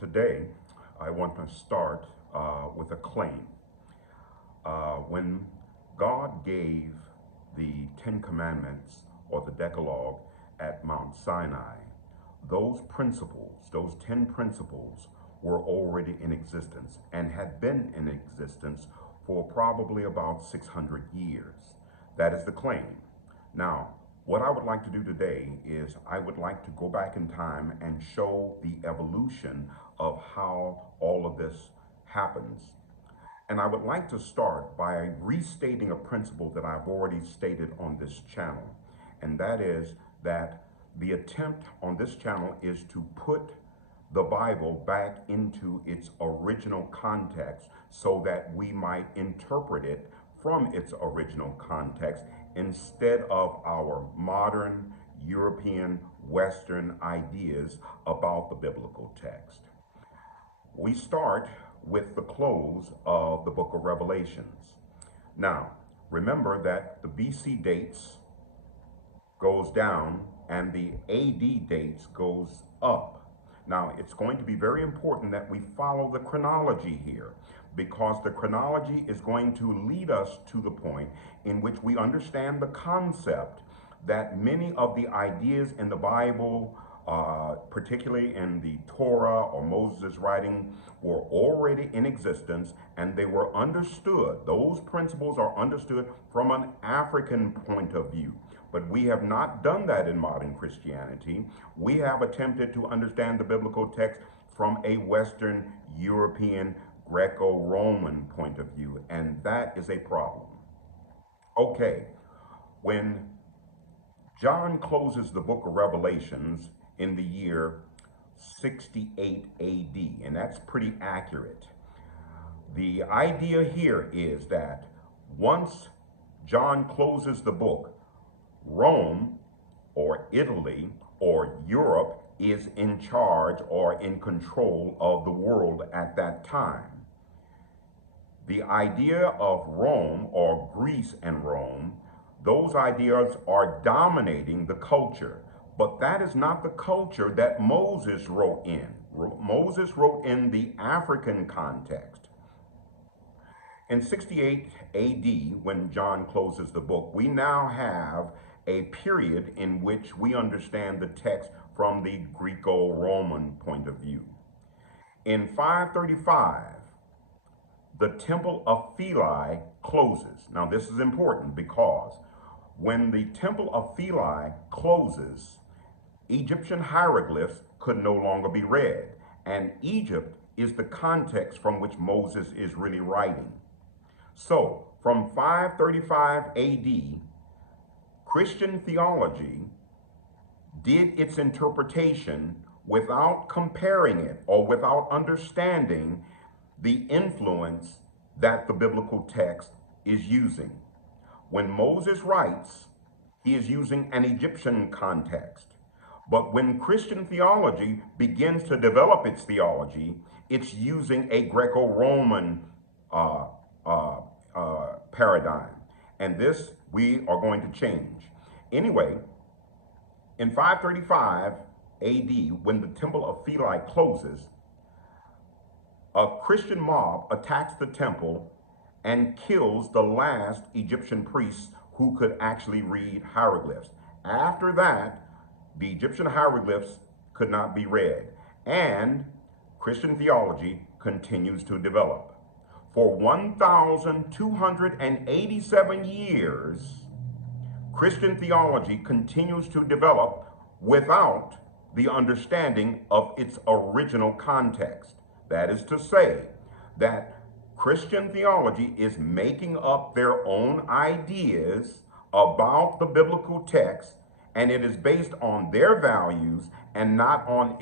Today, I want to start with a claim. When God gave the Ten Commandments or the Decalogue at Mount Sinai, those principles, those 10 principles, were already in existence and had been in existence for probably about 600 years. That is the claim. Now, what I would like to do today is I would like to go back in time and show the evolution of how all of this happens. And I would like to start by restating a principle that I've already stated on this channel, and that is that the attempt on this channel is to put the Bible back into its original context so that we might interpret it from its original context instead of our modern European Western ideas about the biblical text. We start with the close of the book of Revelations. Now, remember that the BC dates goes down and the AD dates goes up. Now, it's going to be very important that we follow the chronology here, because the chronology is going to lead us to the point in which we understand the concept that many of the ideas in the Bible, particularly in the Torah or Moses' writing, were already in existence, and they were understood. Those principles are understood from an African point of view. But we have not done that in modern Christianity. We have attempted to understand the biblical text from a Western European Greco-Roman point of view, and that is a problem. Okay, when John closes the book of Revelations in the year 68 AD, and that's pretty accurate. The idea here is that once John closes the book, Rome or Italy or Europe is in charge or in control of the world at that time. The idea of Rome or Greece and Rome, those ideas are dominating the culture, but that is not the culture that Moses wrote in. Moses wrote in the African context. In 68 AD, when John closes the book, we now have a period in which we understand the text from the Greco-Roman point of view. In 535, the Temple of Philae closes. Now, this is important because when the Temple of Philae closes, Egyptian hieroglyphs could no longer be read, and Egypt is the context from which Moses is really writing. So, from 535 AD, Christian theology did its interpretation without comparing it or without understanding the influence that the biblical text is using. When Moses writes, he is using an Egyptian context. But when Christian theology begins to develop its theology, it's using a Greco-Roman paradigm. And this we are going to change. Anyway, in 535 AD, when the Temple of Philae closes, a Christian mob attacks the temple and kills the last Egyptian priests who could actually read hieroglyphs. After that, the Egyptian hieroglyphs could not be read, and Christian theology continues to develop. For 1,287 years, Christian theology continues to develop without the understanding of its original context. That is to say, that Christian theology is making up their own ideas about the biblical text, and it is based on their values and not on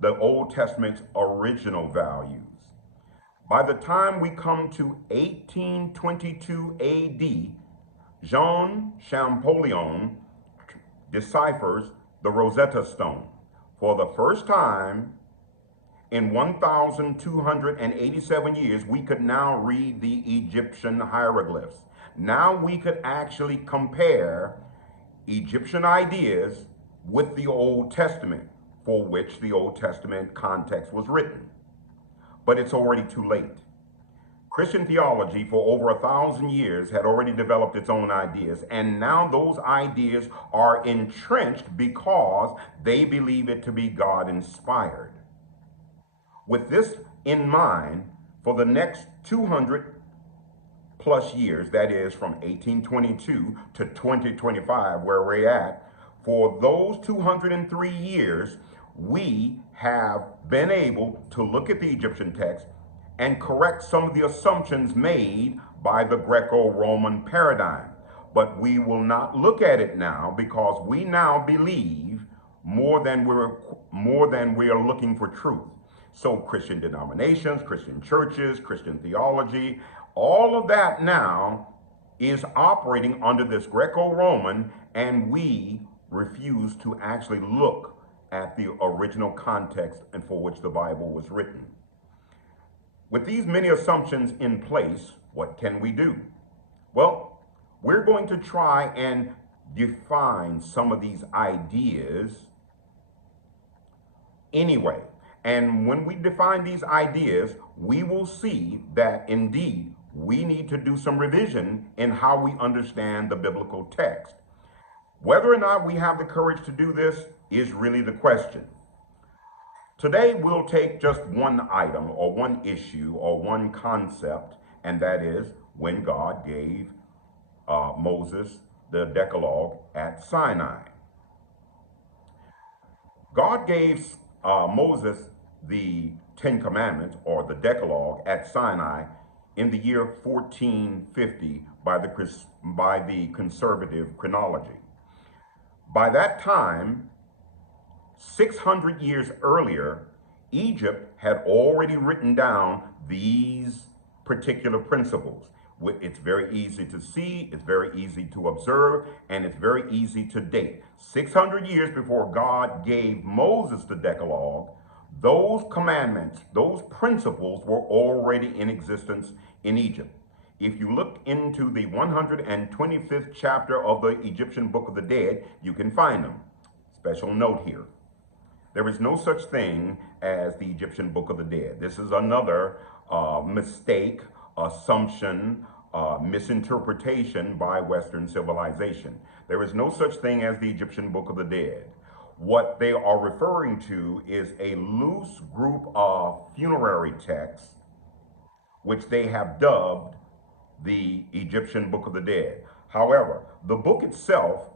the Old Testament's original values. By the time we come to 1822 AD, Jean Champollion deciphers the Rosetta Stone. For the first time in 1,287 years, we could now read the Egyptian hieroglyphs. Now we could actually compare Egyptian ideas with the Old Testament. for which the Old Testament context was written. But it's already too late. Christian theology for over 1,000 years had already developed its own ideas, and now those ideas are entrenched because they believe it to be God inspired. With this in mind, for the next 200 plus years, that is from 1822 to 2025, where we're at, for those 203 years, we have been able to look at the Egyptian text and correct some of the assumptions made by the Greco-Roman paradigm. But we will not look at it now because we now believe more than we are looking for truth. So Christian denominations, Christian churches, Christian theology, all of that now is operating under this Greco-Roman, and we refuse to actually look at the original context and for which the Bible was written. With these many assumptions in place, what can we do? Well, we're going to try and define some of these ideas anyway. And when we define these ideas, we will see that indeed we need to do some revision in how we understand the biblical text. Whether or not we have the courage to do this is really the question. Today, we'll take just one item or one issue or one concept, and that is when God gave Moses the Decalogue at Sinai. God gave Moses the Ten Commandments or the Decalogue at Sinai in the year 1450 by the conservative chronology. By that time, 600 years earlier, Egypt had already written down these particular principles. It's very easy to see, it's very easy to observe, and it's very easy to date. 600 years before God gave Moses the Decalogue, those commandments, those principles were already in existence in Egypt. If you look into the 125th chapter of the Egyptian Book of the Dead, you can find them. Special note here. There is no such thing as the Egyptian Book of the Dead. This is another mistake, assumption, misinterpretation by Western civilization. There is no such thing as the Egyptian Book of the Dead. What they are referring to is a loose group of funerary texts, which they have dubbed the Egyptian Book of the Dead. However, the book itself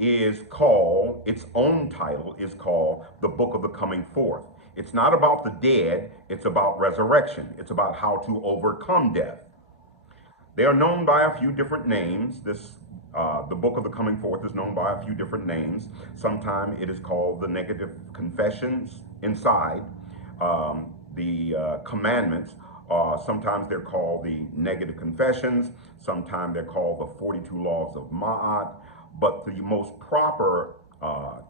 is called, its own title is called the Book of the Coming Forth. It's not about the dead, it's about resurrection. It's about how to overcome death. They are known by a few different names. The Book of the Coming Forth is known by a few different names. Sometimes it is called the Negative Confessions inside. The Commandments, sometimes they're called the Negative Confessions. Sometimes they're called the 42 Laws of Ma'at. But the most proper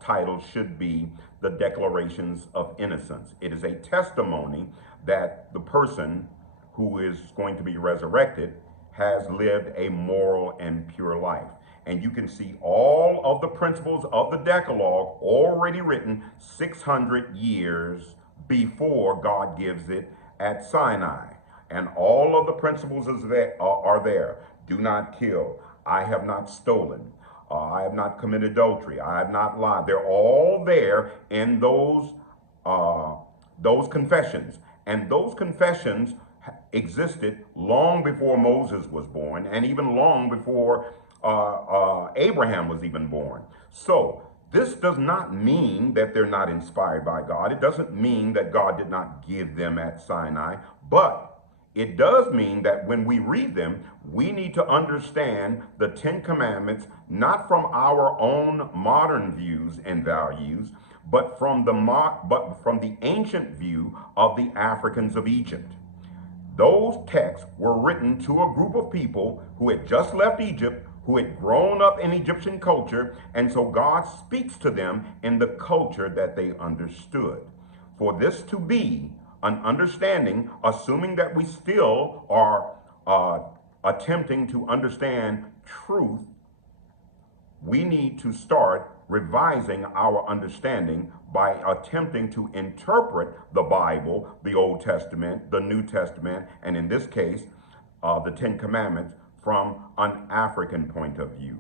title should be the Declarations of Innocence. It is a testimony that the person who is going to be resurrected has lived a moral and pure life. And you can see all of the principles of the Decalogue already written 600 years before God gives it at Sinai. And all of the principles are there. Do not kill. I have not stolen. I have not committed adultery. I have not lied. They're all there in those confessions. And those confessions existed long before Moses was born, and even long before Abraham was even born. So this does not mean that they're not inspired by God. It doesn't mean that God did not give them at Sinai, but it does mean that when we read them, we need to understand the Ten Commandments, not from our own modern views and values, but from the ancient view of the Africans of Egypt. Those texts were written to a group of people who had just left Egypt, who had grown up in Egyptian culture, and so God speaks to them in the culture that they understood. For this to be an understanding, assuming that we still are attempting to understand truth, we need to start revising our understanding by attempting to interpret the Bible, the Old Testament, the New Testament, and in this case, the Ten Commandments from an African point of view.